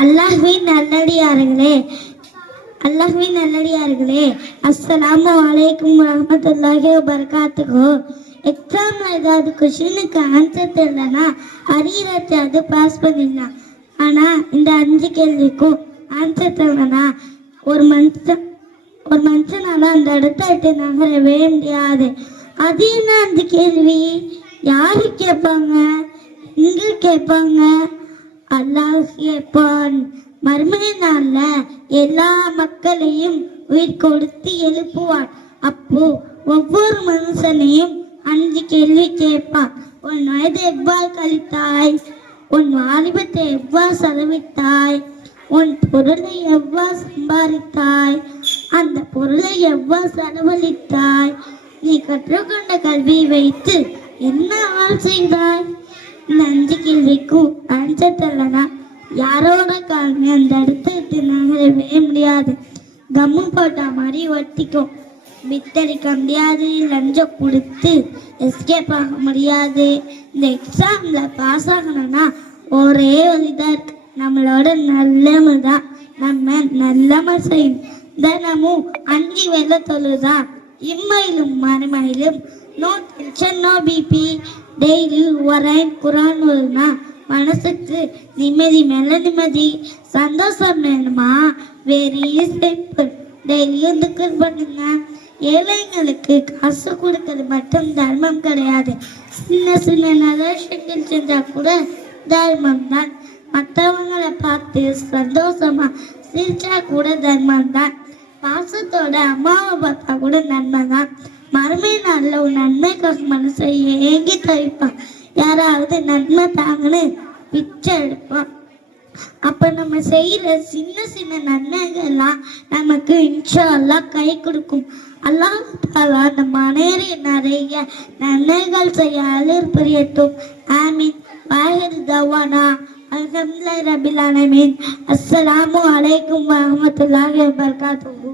அல்லாஹ்வின் நல்லடியார்களே அஸ்ஸலாமு அலைக்கும் வரஹ்மத்துல்லாஹி வபரகாத்துஹு. எக்ஸாம் ஏதாவது கொஷினுக்கு ஆன்சர் தெரியலனா அரியரத்தை அது பாஸ் பண்ணிடலாம். ஆனால் இந்த 5 கேள்விக்கும் ஆன்சர் தெரியலனா ஒரு மனுஷனால அந்த இடத்த விட்டு நகரவே முடியாது. அது என்ன 5 கேள்வி? யாரு கேட்பாங்க? இங்க கேட்பாங்க. அல்லாஹ் கேட்பான். மறுமை நாள்ல எல்லா மக்களையும் உயிர் கொடுத்து எழுப்புவான். அப்போ ஒவ்வொரு மனுஷனையும் 5 கேள்வி கேட்பான். உன் வயது எவ்வாறு கழித்தாய்? உன் வாலிபத்தை எவ்வாறு செலவிட்டாய்? உன் பொருளை எவ்வாறு சம்பாதித்தாய்? அந்த பொருளை எவ்வாறு செலவழித்தாய்? நீ கற்றுக்கொண்ட கல்வியை வைத்து என்ன செய்தாய்? இந்த 5 கேள்விக்கும் ஆன்சர் தெரியலனா யாரோட காலமே அந்த இடத்த விட்டு நகரவே முடியாது. கம்மு போட்டா மாதிரி ஒட்டிக்கும். வித்தடிக்க முடியாது. லஞ்சம் கொடுத்து எஸ்கேப் ஆக முடியாது. இந்த எக்ஸாம்ல பாஸ் ஆகணும்னா ஒரே வழிதான் இருக்கு. நம்மளோட நல்லமை தான். நம்ம நல்லமை செய்யணும். தினமும் 5 வேளை தொழுதான். இம்மையிலும் மறுமையிலும் no tension no BP. Daily ஒரு குரான் ஓதுனா மனசுக்கு நிம்மதி மேல நிம்மதி. சந்தோஷம் வேணுமா? Very simple. டெய்லியும் திக்ர் பண்ணுங்க. ஏழைங்களுக்கு காசு கொடுக்கறது மட்டும் தர்மம் கிடையாது. சின்ன சின்ன நல்ல விஷயங்கள் செஞ்சா கூட தர்மம் தான். மற்றவங்களை பார்த்து சந்தோஷமா சிரிச்சா கூட தர்மம் தான். பாசத்தோட அம்மாவை பார்த்தா கூட நன்மை தான். மறுமை நாளில் ஒரு நன்மைக்காக மனசை ஏங்கி தவிப்பான். யாராவது நன்மை தாங்கன்னு பிச்சை எடுப்பான். அப்ப நம்ம செய்யற சின்ன சின்ன நன்மைகள்லாம் நமக்கு இன்ஷா அல்லாஹ் கை கொடுக்கும். அல்லாஹ் தஆலா நம்ம அனைவரையும் நிறைய நன்மைகள் செய்ய அருள் புரியட்டும். ஆமீன். வாஹிர் தவானா அல்ஹம்துலில்லாஹி ரப்பில் ஆலமீன். அஸ்ஸலாமு அலைக்கும் வரஹ்மத்துல்லாஹி வபரகாத்துஹு.